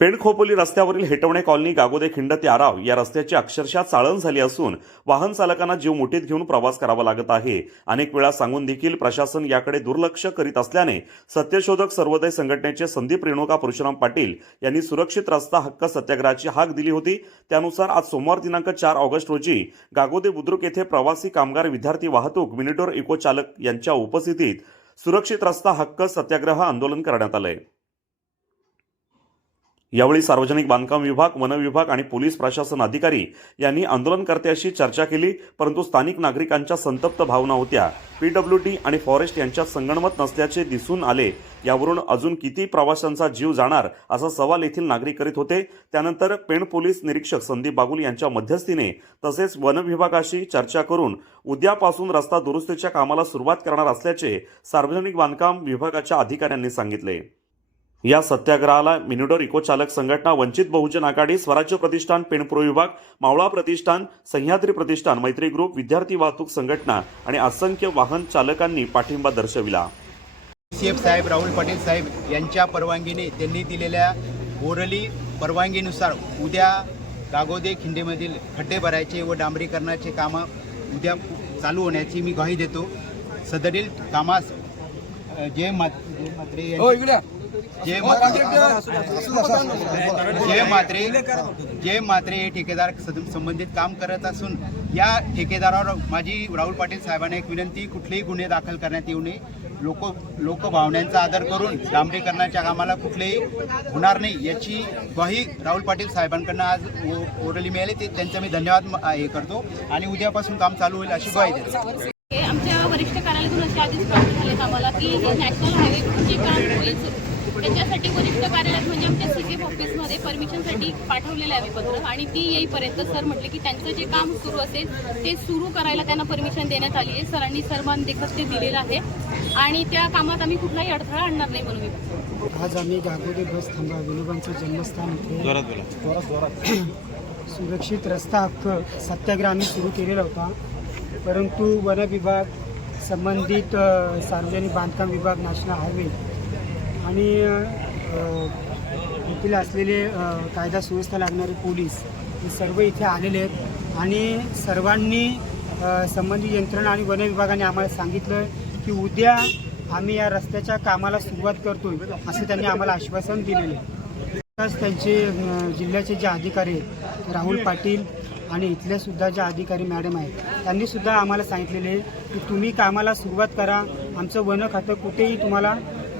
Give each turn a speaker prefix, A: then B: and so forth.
A: पेणखोपोली रस्त्यावरील हेटवणे कॉलनी गागोदे खिंड ते आराव या रस्त्याची अक्षरशः चाळण झाली असून वाहन चालकांना जीव मुठीत घेऊन प्रवास करावा लागत आहे. अनेक वेळा सांगून देखील प्रशासन याकडे दुर्लक्ष करीत असल्याने सत्यशोधक सर्वोदय संघटनेचे संदीप रेणुका परशुराम पाटील यांनी सुरक्षित रस्ता हक्क सत्याग्रहाची हाक दिली होती. त्यानुसार आज सोमवार दिनांक चार ऑगस्ट रोजी गागोदे बुद्रुक येथे प्रवासी कामगार विद्यार्थी वाहतूक मिनिटोर इको चालक यांच्या उपस्थितीत सुरक्षित रस्ता हक्क सत्याग्रह आंदोलन करण्यात आलंय. यावेळी सार्वजनिक बांधकाम विभाग वन विभाग आणि पोलीस प्रशासन अधिकारी यांनी आंदोलनकर्त्याशी चर्चा केली परंतु स्थानिक नागरिकांच्या संतप्त भावना होत्या. पीडब्ल्यूडी आणि फॉरेस्ट यांच्यात संगणमत नसल्याचे दिसून आले. यावरून अजून किती प्रवाशांचा जीव जाणार असा सवाल येथील नागरिक करीत होते. त्यानंतर पेण पोलीस निरीक्षक संदीप बागुल यांच्या मध्यस्थीने तसेच वन विभागाशी चर्चा करून उद्यापासून रस्ता दुरुस्तीच्या कामाला सुरुवात करणार असल्याचे सार्वजनिक बांधकाम विभागाच्या अधिकाऱ्यांनी सांगितले. या सत्याग्रहाला मिनिडोर इको चालक संघटना वंचित बहुजन आघाडी स्वराज्य प्रतिष्ठान पेणपुरो विभाग मावळा प्रतिष्ठान सह्याद्री प्रतिष्ठान मैत्री ग्रुप विद्यार्थी वाहतूक संघटना आणि असंख्य वाहन चालकांनी पाठिंबा दर्शविला.
B: सी एफ साहेब राहुल पाटील साहेब यांच्या परवानगीने त्यांनी दिलेल्या ओरली परवानगीनुसार उद्या गागोदे खिंडीमधील खड्डे भरायचे व डांबरीकरणाचे कामं उद्या चालू होण्याची मी ग्वाही देतो. सदरील कामास जय मा जय मात्रे जय मात्रे जय मात्रे हे ठेकेदार संबंधित काम करत असून या ठेकेदारावर माझी राहुल पाटील साहेबांना एक विनंती कुठलेही गुन्हे दाखल करण्यात येऊ नये. लोक लोकभावनांचा आदर करून डांबरीकरणाच्या कामाला कुठलेही होणार नाही याची ग्वाही राहुल पाटील साहेबांकडनं आज ओरली मिळाली. ते त्यांचा मी धन्यवाद हे करतो आणि उद्यापासून काम चालू होईल अशी ग्वाही देतो.
C: आमच्या वरिष्ठ कार्यालयातून असे आधीच प्राप्त झालेत आम्हाला की नॅशनल हायवे जे काम होईल. त्याच्यासाठी वरिष्ठ कार्यालयात म्हणजे आमच्या सी सी ऑफिसमध्ये परमिशनसाठी पाठवलेलं आहे पत्र. आणि ती येईपर्यंत सर म्हटले की त्यांचं जे काम सुरू असेल ते सुरू करायला त्यांना परमिशन देण्यात आली आहे. सरांनी सर्वांना देखत ते दिलेलं आहे. आणि त्या कामात आम्ही कुठलाही अडथळा आणणार नाही म्हणून
D: आज आम्ही गागोदे बस थांबा विनोबांचं जन्मस्थान इथे सुरक्षित रस्ता हक्क सत्याग्रह आम्ही सुरू केलेला होता. परंतु वन विभाग संबंधित सार्वजनिक बांधकाम विभाग नॅशनल हायवे आणि येथील असलेले कायदा सुव्यवस्था लागणारे पोलीस हे सर्व इथे आलेले आहेत. आणि सर्वांनी संबंधित यंत्रणा आणि वन विभागाने आम्हाला सांगितलं की उद्या आम्ही या रस्त्याच्या कामाला सुरुवात करतो असं त्यांनी आम्हाला आश्वासन दिलेलं आहे. आज त्यांचे जिल्ह्याचे जे अधिकारी आहेत राहुल पाटील आणि इथले सुद्धा ज्या अधिकारी मॅडम आहेत त्यांनी सुद्धा आम्हाला सांगितलेले आहे की तुम्ही कामाला सुरुवात करा आमचं वन खातं कुठेही तुम्हाला